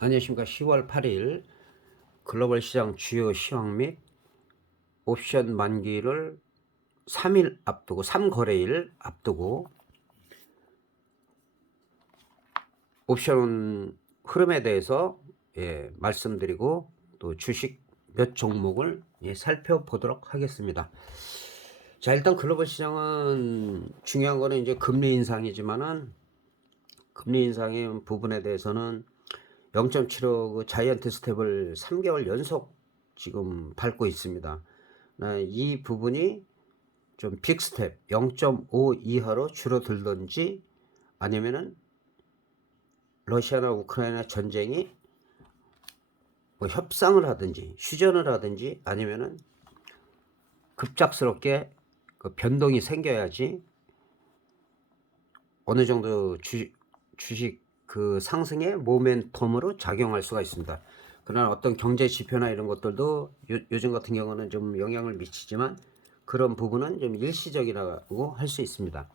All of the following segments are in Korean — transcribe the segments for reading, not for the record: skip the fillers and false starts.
안녕하십니까. 10월 8일 글로벌 시장 주요 시황 및 옵션 만기를 3일 앞두고 3거래일 앞두고 옵션 흐름에 대해서 말씀드리고 또 주식 몇 종목을 살펴보도록 하겠습니다. 자, 일단 글로벌 시장은 중요한 거는 이제 금리 인상이지만은 금리 인상의 부분에 대해서는 0.75 그 자이언트 스텝을 3개월 연속 지금 밟고 있습니다. 이 부분이 좀 빅스텝 0.5 이하로 줄어들든지 아니면은 러시아나 우크라이나 전쟁이 뭐 협상을 하든지 휴전을 하든지 아니면은 급작스럽게 그 변동이 생겨야지 어느 정도 주식 그 상승의 모멘텀으로 작용할 수가 있습니다. 그러나 어떤 경제 지표나 이런 것들도 요즘 같은 경우는 좀 영향을 미치지만 그런 부분은 좀 일시적이라고 할 수 있습니다.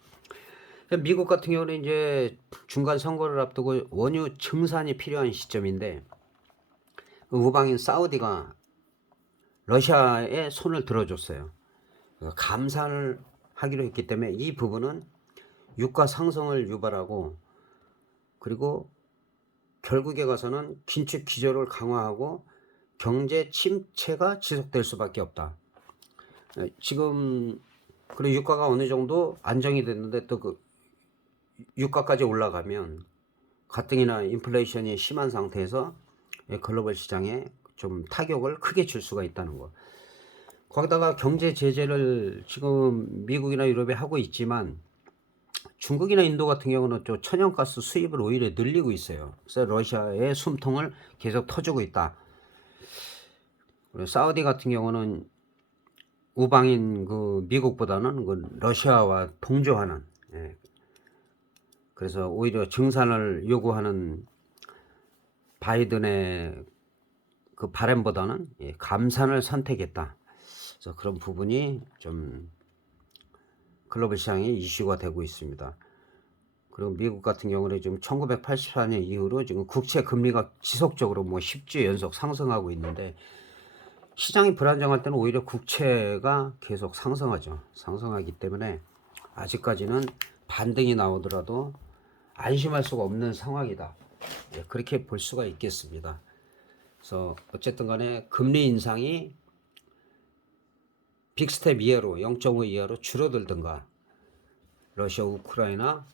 미국 같은 경우는 이제 중간 선거를 앞두고 원유 증산이 필요한 시점인데 우방인 사우디가 러시아에 손을 들어줬어요. 감산을 하기로 했기 때문에 이 부분은 유가 상승을 유발하고 그리고 결국에 가서는 긴축 기조를 강화하고 경제 침체가 지속될 수밖에 없다. 지금 그리고 유가가 어느 정도 안정이 됐는데 또 그 유가까지 올라가면 가뜩이나 인플레이션이 심한 상태에서 글로벌 시장에 좀 타격을 크게 줄 수가 있다는 거. 거기다가 경제 제재를 지금 미국이나 유럽에 하고 있지만 중국이나 인도 같은 경우는 또 천연가스 수입을 오히려 늘리고 있어요. 그래서 러시아의 숨통을 계속 터주고 있다. 그리고 사우디 같은 경우는 우방인 그 미국보다는 그 러시아와 동조하는 그래서 오히려 증산을 요구하는 바이든의 그 바람보다는 감산을 선택했다. 그래서 그런 부분이 좀 글로벌 시장에 이슈가 되고 있습니다. 그리고 미국 같은 경우는 지금 1984년 이후로 지금 국채 금리가 지속적으로 뭐 10주 연속 상승하고 있는데 시장이 불안정할 때는 오히려 국채가 계속 상승하죠. 상승하기 때문에 아직까지는 반등이 나오더라도 안심할 수가 없는 상황이다. 그렇게 볼 수가 있겠습니다. 그래서 어쨌든 간에 금리 인상이 빅스텝 이하로 0.5 이하로 줄어들든가 러시아 우크라이나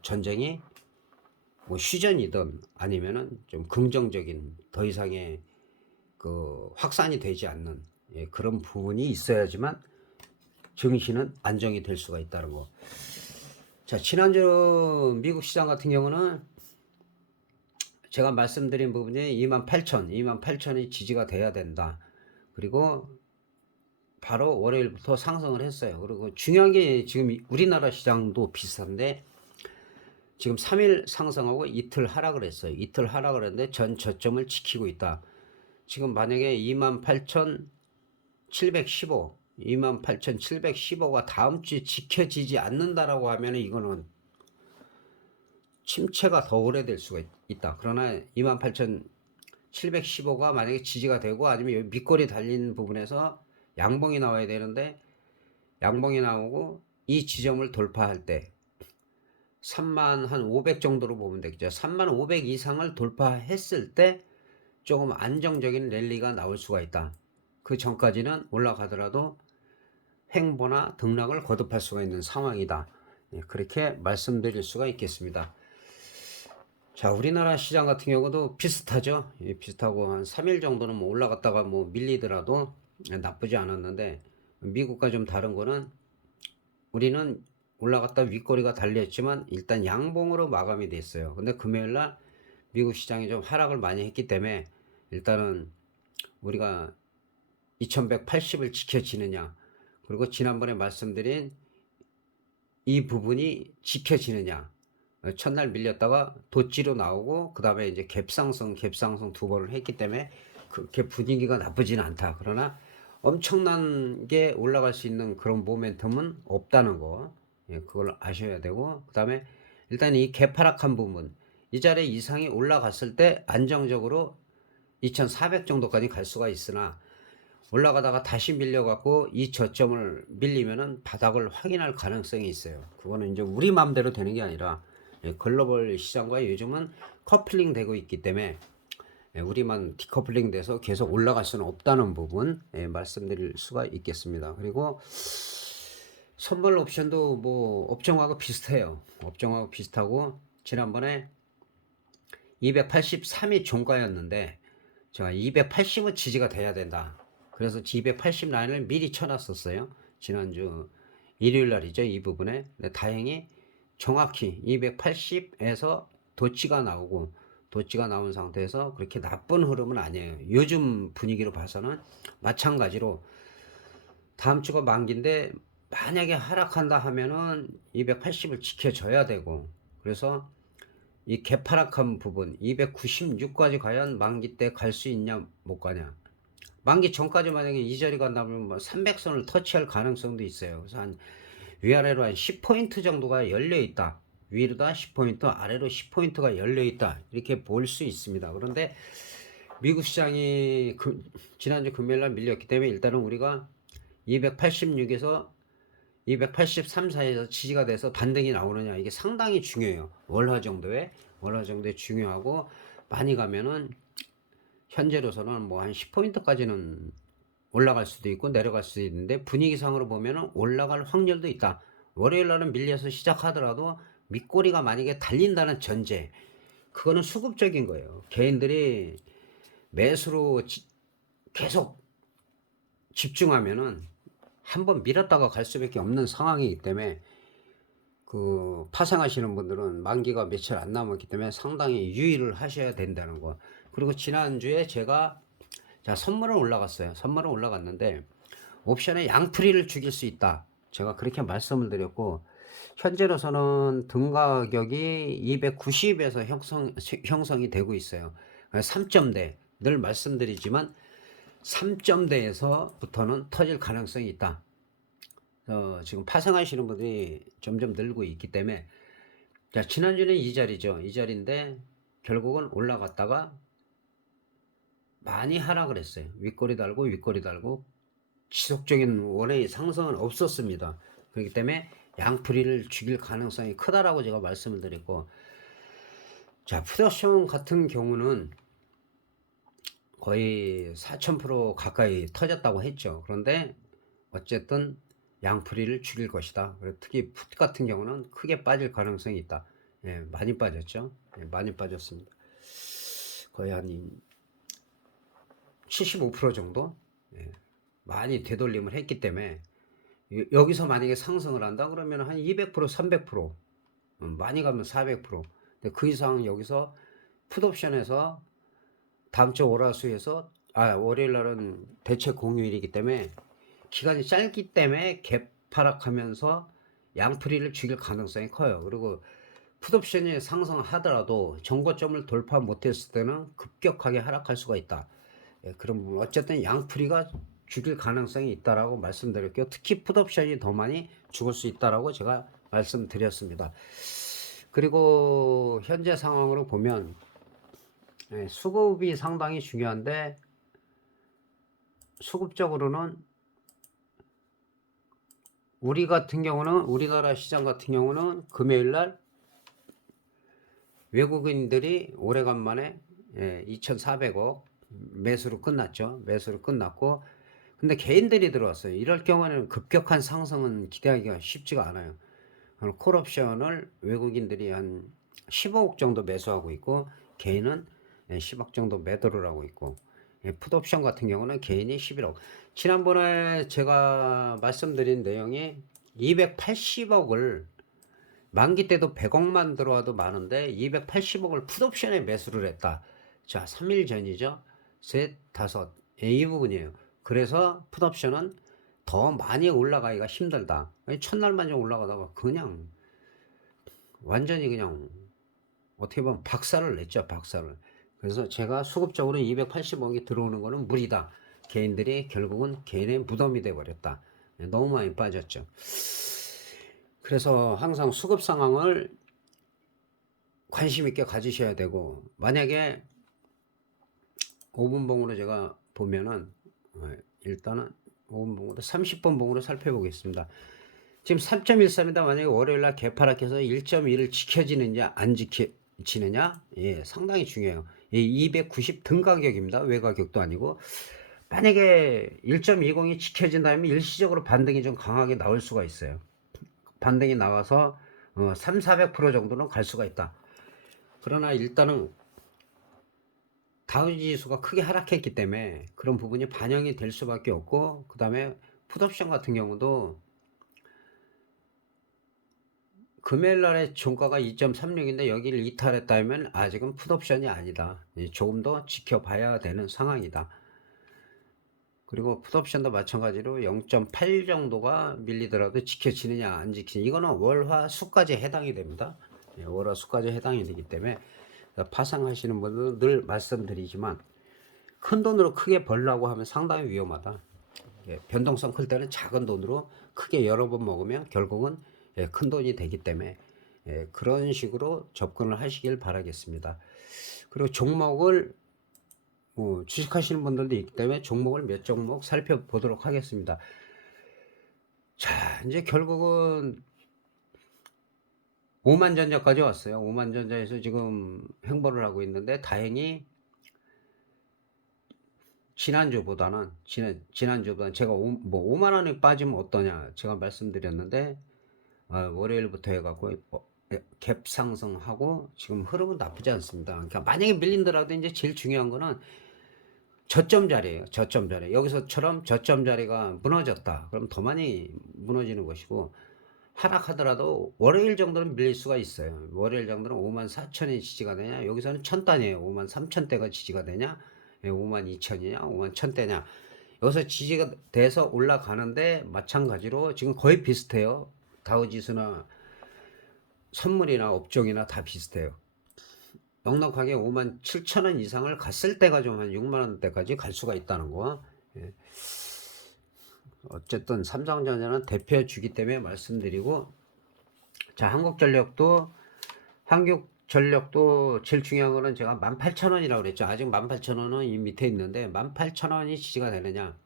전쟁이 뭐 휴전이든 아니면은 좀 긍정적인 더 이상의 그 확산이 되지 않는 그런 부분이 있어야지만 증시는 안정이 될 수가 있다는 거. 자, 지난주 미국 시장 같은 경우는 제가 말씀드린 부분이 28,000이 지지가 돼야 된다. 그리고 바로 월요일부터 상승을 했어요. 그리고 중요한 게 지금 우리나라 시장도 비슷한데 지금 3일 상승하고 이틀 하락을 했어요. 이틀 하락을 했는데 전 저점을 지키고 있다. 지금 만약에 28,715가 다음 주에 지켜지지 않는다라고 하면 이거는 침체가 더 오래될 수가 있다. 그러나 28,715가 만약에 지지가 되고 아니면 밑꼬리 달린 부분에서 양봉이 나와야 되는데 양봉이 나오고 이 지점을 돌파할 때 3만500 정도로 보면 되겠죠. 3만500 이상을 돌파했을 때 조금 안정적인 랠리가 나올 수가 있다. 그 전까지는 올라가더라도 횡보나 등락을 거듭할 수가 있는 상황이다. 그렇게 말씀드릴 수가 있겠습니다. 자, 우리나라 시장 같은 경우도 비슷하죠. 비슷하고 한 3일 정도는 뭐 올라갔다가 뭐 밀리더라도 나쁘지 않았는데 미국과 좀 다른 거는 우리는 올라갔다 윗꼬리가 달렸지만 일단 양봉으로 마감이 됐어요. 근데 금요일날 미국 시장이 좀 하락을 많이 했기 때문에 일단은 우리가 2180을 지켜지느냐 그리고 지난번에 말씀드린 이 부분이 지켜지느냐 첫날 밀렸다가 도치로 나오고 그 다음에 이제 갭상승 두 번을 했기 때문에 그렇게 분위기가 나쁘지는 않다. 그러나 엄청난 게 올라갈 수 있는 그런 모멘텀은 없다는 거 그걸 아셔야 되고 그 다음에 일단 이 개파락한 부분 이 자리 이상이 올라갔을 때 안정적으로 2400 정도까지 갈 수가 있으나 올라가다가 다시 밀려갖고 이 저점을 밀리면은 바닥을 확인할 가능성이 있어요. 그거는 이제 우리 마음대로 되는 게 아니라 글로벌 시장과 요즘은 커플링 되고 있기 때문에 우리만 디커플링 돼서 계속 올라갈 수는 없다는 부분 말씀드릴 수가 있겠습니다. 그리고 선물 옵션도 뭐 업종하고 비슷해요. 업종하고 비슷하고 지난번에 283이 종가였는데 제가 280은 지지가 돼야 된다. 그래서 280 라인을 미리 쳐놨었어요. 지난주 일요일 날이죠. 이 부분에. 근데 다행히 정확히 280에서 도치가 나오고 도치가 나온 상태에서 그렇게 나쁜 흐름은 아니에요. 요즘 분위기로 봐서는 마찬가지로 다음 주가 만기인데 만약에 하락한다 하면은 280을 지켜줘야 되고 그래서 이 개파락한 부분 296까지 과연 만기 때 갈 수 있냐 못 가냐. 만기 전까지 만약에 이 자리 간다면 뭐 300선을 터치할 가능성도 있어요. 그래서 한 위아래로 한 10포인트 정도가 열려 있다. 위로도 한 10포인트, 아래로 10포인트가 열려 있다. 이렇게 볼 수 있습니다. 그런데 미국 시장이 지난주 금요일 날 밀렸기 때문에 일단은 우리가 286에서 283 사이에서 지지가 돼서 반등이 나오느냐 이게 상당히 중요해요. 월화 정도에 중요하고 많이 가면은 현재로서는 뭐 한 10포인트까지는 올라갈 수도 있고 내려갈 수도 있는데 분위기상으로 보면은 올라갈 확률도 있다. 월요일 날은 밀려서 시작하더라도 밑꼬리가 만약에 달린다는 전제 그거는 수급적인 거예요. 개인들이 매수로 계속 집중하면은 한번 밀었다가 갈 수밖에 없는 상황이기 때문에 그 파생하시는 분들은 만기가 며칠 안 남았기 때문에 상당히 유의를 하셔야 된다는 거. 그리고 지난주에 제가 자 선물은 올라갔어요. 선물은 올라갔는데 옵션에 양풀이를 죽일 수 있다. 제가 그렇게 말씀을 드렸고 현재로서는 등 가격이 290에서 형성이 되고 있어요. 3점대 늘 말씀드리지만 3점대에서부터는 터질 가능성이 있다. 지금 파생하시는 분들이 점점 늘고 있기 때문에 자 지난주는 이 자리죠. 이 자리인데 결국은 올라갔다가 많이 하락을 했어요. 윗꼬리 달고 지속적인 원의 상승은 없었습니다. 그렇기 때문에 양풀이를 죽일 가능성이 크다라고 제가 말씀을 드렸고 자 푸드옵션 같은 경우는 거의 4000% 가까이 터졌다고 했죠. 그런데 어쨌든 양풀이를 죽일 것이다. 특히 풋 같은 경우는 크게 빠질 가능성이 있다. 예, 많이 빠졌죠. 예, 많이 빠졌습니다. 거의 한 75% 정도 예, 많이 되돌림을 했기 때문에 여기서 만약에 상승을 한다 그러면 한 200% 300% 많이 가면 400% 근데 그 이상 여기서 풋옵션에서 다음 주 월화수에서 월요일 날은 대체 공휴일이기 때문에 기간이 짧기 때문에 개파락하면서 양풀이를 죽일 가능성이 커요. 그리고 풋옵션이 상승하더라도 정고점을 돌파 못했을 때는 급격하게 하락할 수가 있다. 예, 그럼 어쨌든 양풀이가 죽일 가능성이 있다라고 말씀드릴게요. 특히 풋옵션이 더 많이 죽을 수 있다라고 제가 말씀드렸습니다. 그리고 현재 상황으로 보면 수급이 상당히 중요한데 수급적으로는 우리나라 시장 같은 경우는 금요일날 외국인들이 오래간만에 2,400억 매수로 끝났죠. 매수로 끝났고 근데 개인들이 들어왔어요. 이럴 경우에는 급격한 상승은 기대하기가 쉽지가 않아요. 콜옵션을 외국인들이 한 15억 정도 매수하고 있고 개인은 10억 정도 매도를 하고 있고 풋옵션 같은 경우는 개인이 11억. 지난번에 제가 말씀드린 내용이 280억을 만기 때도 100억만 들어와도 많은데 280억을 풋옵션에 매수를 했다. 자, 3일 전이죠. 셋, 다섯. 이 부분이에요. 그래서 풋옵션은 더 많이 올라가기가 힘들다. 첫날만 좀 올라가다가 그냥 완전히 그냥 어떻게 보면 박살을 냈죠. 박살을. 그래서 제가 수급적으로 280억이 들어오는 거는 무리다. 개인들이 결국은 개인의 무덤이 돼버렸다. 너무 많이 빠졌죠. 그래서 항상 수급 상황을 관심 있게 가지셔야 되고, 만약에 5분 봉으로 제가 보면은 일단은 5분 봉으로 30분 봉으로 살펴보겠습니다. 지금 3.13이다. 만약에 월요일날 개파락해서 1.1을 지켜지느냐 안 지켜지느냐, 예, 상당히 중요해요. 290 등 가격입니다. 외 가격도 아니고. 만약에 1.20이 지켜진다면 일시적으로 반등이 좀 강하게 나올 수가 있어요. 반등이 나와서 3, 400% 정도는 갈 수가 있다. 그러나 일단은 다우지수가 크게 하락했기 때문에 그런 부분이 반영이 될 수밖에 없고, 그 다음에 풋옵션 같은 경우도 금요일 날에 종가가 2.36인데 여기를 이탈했다면 아직은 풋옵션이 아니다. 조금 더 지켜봐야 되는 상황이다. 그리고 풋옵션도 마찬가지로 0.8 정도가 밀리더라도 지켜지느냐 안 지키느냐, 이거는 월화 수까지 해당이 됩니다. 월화 수까지 해당이 되기 때문에 파상하시는 분들은 늘 말씀드리지만 큰 돈으로 크게 벌려고 하면 상당히 위험하다. 변동성 클 때는 작은 돈으로 크게 여러 번 먹으면 결국은 큰 돈이 되기 때문에 그런 식으로 접근을 하시길 바라겠습니다. 그리고 종목을 주식하시는 분들도 있기 때문에 종목을 몇 종목 살펴보도록 하겠습니다. 자, 이제 결국은 오만전자까지 왔어요. 오만전자에서 지금 횡보를 하고 있는데, 다행히 지난주보다는 제가 5만 원이 빠지면 어떠냐 제가 말씀드렸는데, 월요일부터 해갖고 갭 상승하고 지금 흐름은 나쁘지 않습니다. 그러니까 만약에 밀린더라도 이제 제일 중요한 거는 저점 자리예요. 저점 자리. 여기서처럼 저점 자리가 무너졌다. 그럼 더 많이 무너지는 것이고, 하락하더라도 월요일 정도는 밀릴 수가 있어요. 월요일 정도는 54,000이 지지가 되냐, 여기서는 1000단이에요. 53,000대가 지지가 되냐, 52,000이냐, 51,000대냐, 여기서 지지가 돼서 올라가는데 마찬가지로 지금 거의 비슷해요. 다우지수나 선물이나 업종이나 다 비슷해요. 넉넉하게 57,000원 이상을 갔을 때가 좀 한 6만원대까지 갈 수가 있다는 거. 예. 어쨌든 삼성전자는 대표주기 때문에 말씀드리고, 자, 한국전력도 제일 중요한 거는 제가 18,000원이라고 그랬죠. 아직 18,000원은 이 밑에 있는데 18,000원이 지지가 되느냐.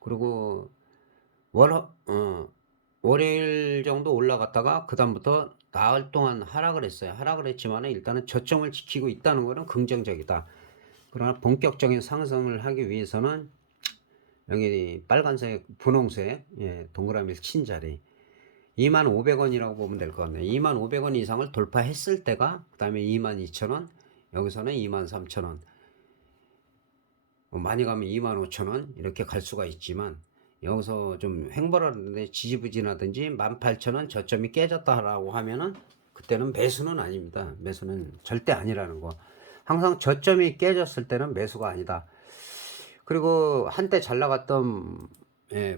그리고 월요일 정도 올라갔다가 그 다음부터 나흘 동안 하락을 했어요. 하락을 했지만 일단은 저점을 지키고 있다는 것은 긍정적이다. 그러나 본격적인 상승을 하기 위해서는 여기 빨간색, 분홍색, 동그라미 친 자리 25,000원이라고 보면 될 것 같네요. 25,000원 이상을 돌파했을 때가, 그 다음에 22,000원, 여기서는 23,000원, 많이 가면 25,000원 이렇게 갈 수가 있지만, 여기서 좀 횡보를 하는데 지지부진하든지 18,000원 저점이 깨졌다라고 하면은 그때는 매수는 아닙니다. 매수는 절대 아니라는 거. 항상 저점이 깨졌을 때는 매수가 아니다. 그리고 한때 잘 나갔던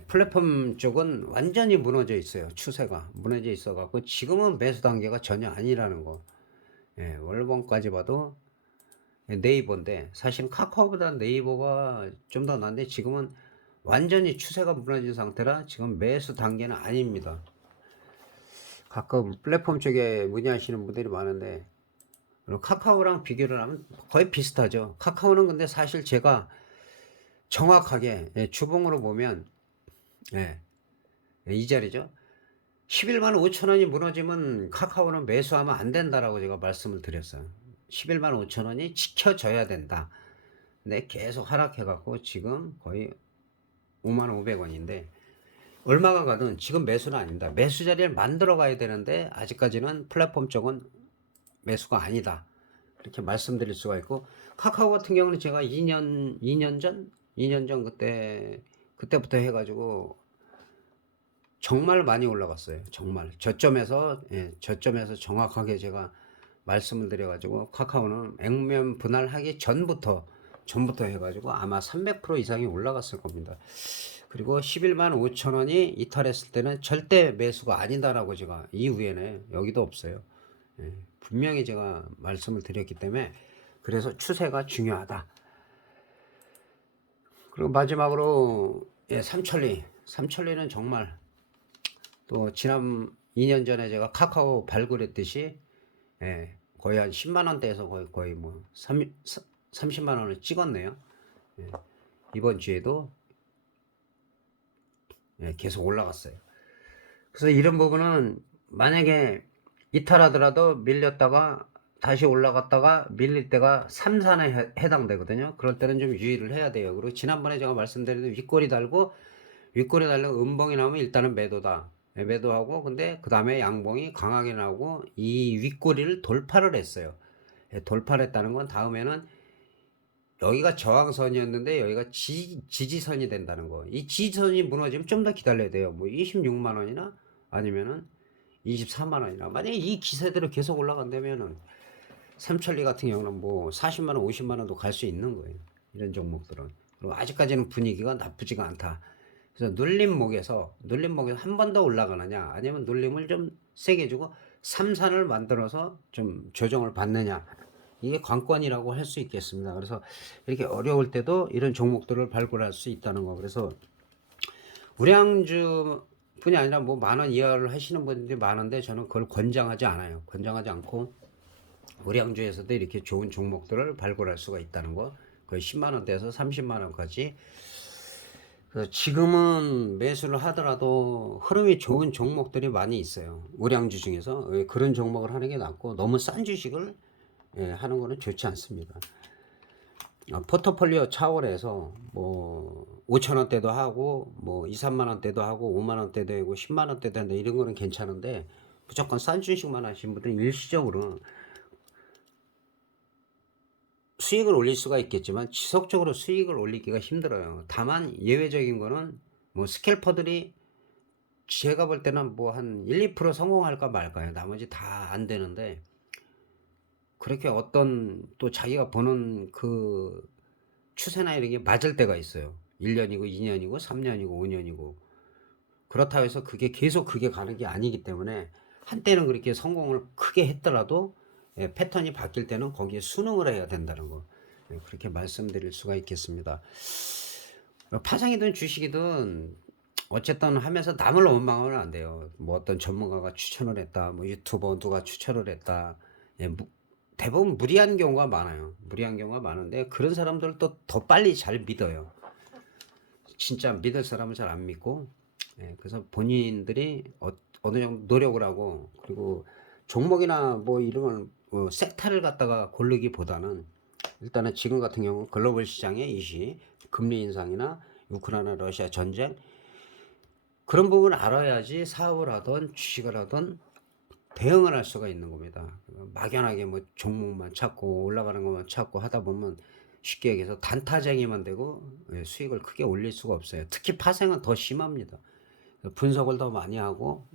플랫폼 쪽은 완전히 무너져 있어요. 추세가 무너져 있어 갖고 지금은 매수 단계가 전혀 아니라는 거. 월봉까지 봐도 네이버인데, 사실 카카오보다 네이버가 좀 더 난데 지금은 완전히 추세가 무너진 상태라 지금 매수 단계는 아닙니다. 가끔 플랫폼 쪽에 문의하시는 분들이 많은데, 그리고 카카오랑 비교를 하면 거의 비슷하죠. 카카오는 근데 사실 제가 정확하게 주봉으로 보면 이 자리죠. 11만 5천원이 무너지면 카카오는 매수하면 안 된다라고 제가 말씀을 드렸어요. 11만 5천원이 지켜져야 된다. 근데 계속 하락해갖고 지금 거의 5만 500원인데, 얼마가 가든 지금 매수는 아닙니다. 매수 자리를 만들어 가야 되는데 아직까지는 플랫폼 쪽은 매수가 아니다. 이렇게 말씀드릴 수가 있고, 카카오 같은 경우는 제가 2년 전 그때부터 해가지고 정말 많이 올라갔어요. 정말 저점에서 정확하게 제가 말씀을 드려가지고, 카카오는 액면 분할하기 전부터 해가지고 아마 300% 이상이 올라갔을 겁니다. 그리고 11만 5천원이 이탈했을 때는 절대 매수가 아니다라고 제가 이후에는 여기도 없어요. 분명히 제가 말씀을 드렸기 때문에, 그래서 추세가 중요하다. 그리고 마지막으로 삼천리는 정말 또 지난 2년 전에 제가 카카오 발굴했듯이 거의 한 10만 원대에서 거의 뭐 30만 원을 찍었네요. 예, 이번 주에도 예, 계속 올라갔어요. 그래서 이런 부분은 만약에 이탈하더라도 밀렸다가 다시 올라갔다가 밀릴 때가 3, 4에 해당되거든요. 그럴 때는 좀 유의를 해야 돼요. 그리고 지난번에 제가 말씀드린 윗꼬리 달고 음봉이 나오면 일단은 매도다. 예, 매도하고 근데 그 다음에 양봉이 강하게 나오고 이 윗꼬리를 돌파를 했어요. 예, 돌파를 했다는 건 다음에는 여기가 저항선이었는데 여기가 지지선이 된다는 거. 이 지지선이 무너지면 좀 더 기다려야 돼요. 뭐 26만 원이나 아니면은 24만 원이나. 만약에 이 기세대로 계속 올라간다면은 삼천리 같은 경우는 뭐 40만 원, 50만 원도 갈 수 있는 거예요. 이런 종목들은. 그리고 아직까지는 분위기가 나쁘지가 않다. 그래서 눌림목에서 한 번 더 올라가느냐 아니면 눌림을 좀 세게 주고 3산을 만들어서 좀 조정을 받느냐, 이게 관건이라고 할 수 있겠습니다. 그래서 이렇게 어려울 때도 이런 종목들을 발굴할 수 있다는 거. 그래서 우량주 뿐이 아니라 뭐 만 원 이하를 하시는 분들이 많은데 저는 그걸 권장하지 않아요. 권장하지 않고 우량주에서도 이렇게 좋은 종목들을 발굴할 수가 있다는 거. 거의 10만 원대에서 30만 원까지. 그래서 지금은 매수를 하더라도 흐름이 좋은 종목들이 많이 있어요. 우량주 중에서 그런 종목을 하는 게 낫고 너무 싼 주식을 하는 거는 좋지 않습니다. 포트폴리오 차원에서 뭐 5천 원대도 하고 뭐 2, 3만 원대도 하고 5만 원대도 하고 10만 원대도 한다, 이런 거는 괜찮은데 무조건 싼 주식만 하시는 분들은 일시적으로 수익을 올릴 수가 있겠지만 지속적으로 수익을 올리기가 힘들어요. 다만 예외적인 거는 뭐 스캘퍼들이 제가 볼 때는 뭐 한 1, 2% 성공할까 말까요. 나머지 다 안 되는데 그렇게 어떤 또 자기가 보는 그 추세나 이런 게 맞을 때가 있어요. 1년이고 2년이고 3년이고 5년이고. 그렇다고 해서 그게 계속 그게 가는 게 아니기 때문에 한때는 그렇게 성공을 크게 했더라도 패턴이 바뀔 때는 거기에 순응을 해야 된다는 거. 그렇게 말씀드릴 수가 있겠습니다. 파생이든 주식이든 어쨌든 하면서 남을 원망하면 안 돼요. 뭐 어떤 전문가가 추천을 했다, 뭐 유튜버 누가 추천을 했다. 대부분 무리한 경우가 많아요. 무리한 경우가 많은데 그런 사람들도 더 빨리 잘 믿어요. 진짜 믿을 사람은 잘 안 믿고. 그래서 본인들이 어느 정도 노력을 하고, 그리고 종목이나 뭐 이런 섹터를 갖다가 고르기보다는 일단은 지금 같은 경우 글로벌 시장의 이슈, 금리 인상이나 우크라이나 러시아 전쟁, 그런 부분을 알아야지 사업을 하든 주식을 하든 대응을 할 수가 있는 겁니다. 막연하게 뭐 종목만 찾고 올라가는 것만 찾고 하다 보면 쉽게 얘기해서 단타쟁이만 되고 수익을 크게 올릴 수가 없어요. 특히 파생은 더 심합니다. 분석을 더 많이 하고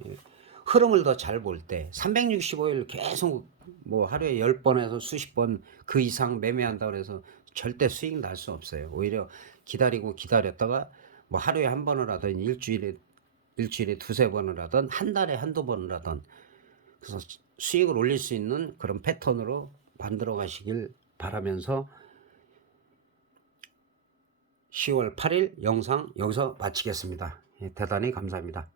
흐름을 더 잘 볼 때 365일 계속 뭐 하루에 10번에서 수십 번 그 이상 매매한다 그래서 절대 수익 날 수 없어요. 오히려 기다렸다가 뭐 하루에 한 번을 하든 일주일에 두세 번을 하든 한 달에 한두 번을 하든, 그래서 수익을 올릴 수 있는 그런 패턴으로 만들어 가시길 바라면서 10월 8일 영상 여기서 마치겠습니다. 대단히 감사합니다.